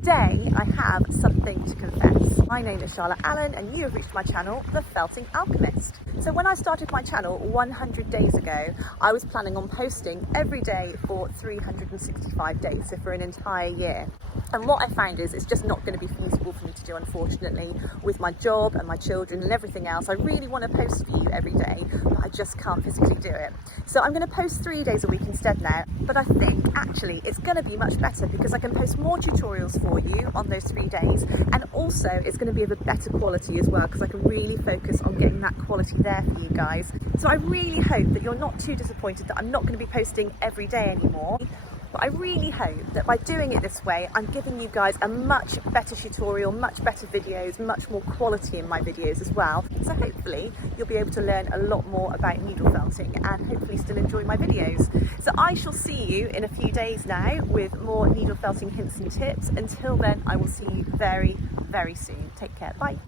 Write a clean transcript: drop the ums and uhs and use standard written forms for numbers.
Today I have something to confess. My name is Charlotte Allen and you have reached my channel, The Felting Alchemist. So when I started my channel 100 days ago, I was planning on posting every day for 365 days, so for an entire year. And what I found is it's just not going to be feasible for me to do, unfortunately, with my job and my children and everything else. I really want to post for you every day, but I just can't physically do it. So I'm going to post 3 days a week instead now. But I think actually it's going to be much better because I can post more tutorials for you on those 3 days, and also it's going to be of a better quality as well because I can really focus on getting that quality there for you guys. So I really hope that you're not too disappointed that I'm not going to be posting every day anymore. But I really hope that by doing it this way, I'm giving you guys a much better tutorial, much better videos, much more quality in my videos as well. So hopefully you'll be able to learn a lot more about needle felting and hopefully still enjoy my videos. So I shall see you in a few days now with more needle felting hints and tips. Until then, I will see you very, very soon. Take care. Bye.